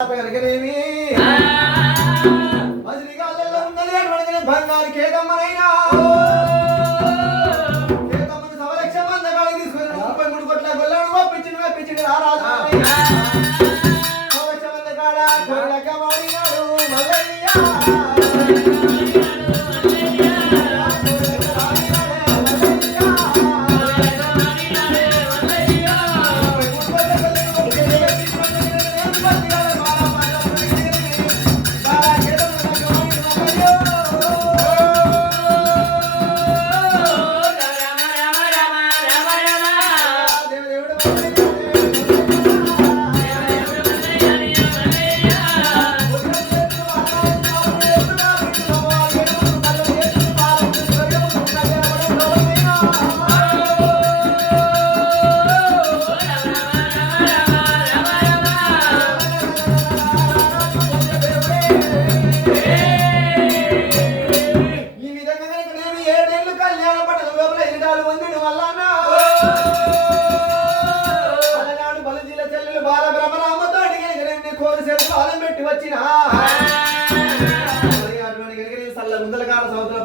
కనుకనేమి మజిలిగాళ్ళల్లో ఉన్నది అటువంటి బంగారు కేదమ్మనైనా కేదమ్మని సమలక్ష మంద కాడికి తీసుకొని 33 కోట్ల గొల్లను ఒప్పించిండు రారాజు సమలక్ష మంద కాడ కొరలక వాడినాడు మల్లయ్య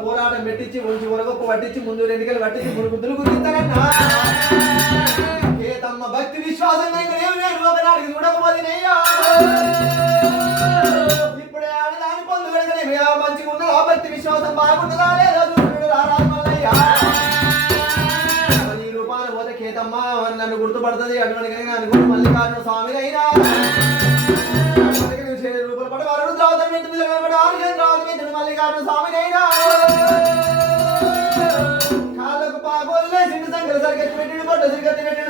పోరాటం పెట్టించి ఉంచి ఉరగొప్పు పట్టించి ముందు రెండుకలు పట్టించి మురుగుద్దులు గుర్తిస్తారన్నా కేతమ్మ భక్తి విశ్వాసం ఒకనాడికి చూడకపోతేనయ్యా ఇప్పుడే ఆడదాని పొందు వెనకనే మంచిగా ఉన్నదా భక్తి విశ్వాసం బాగుంటుందా లేదా చూస్తున్నాడు రారాజు మల్లయ్య నీ రూపాలు పోతే కేతమ్మ నన్ను గుర్తుపడుతుంది అటువంటి అనుకుని మల్లికార్జున స్వామి అయినా రూపాయలు పడవారు ద్రౌపది మల్లికార్జున స్వామి అయినా కాళ్ళకు పాగోలు లేచిండు సంగతి సరిగెత్తి పెట్టిండు పొట్ట సరిగెత్తి పెట్టిండు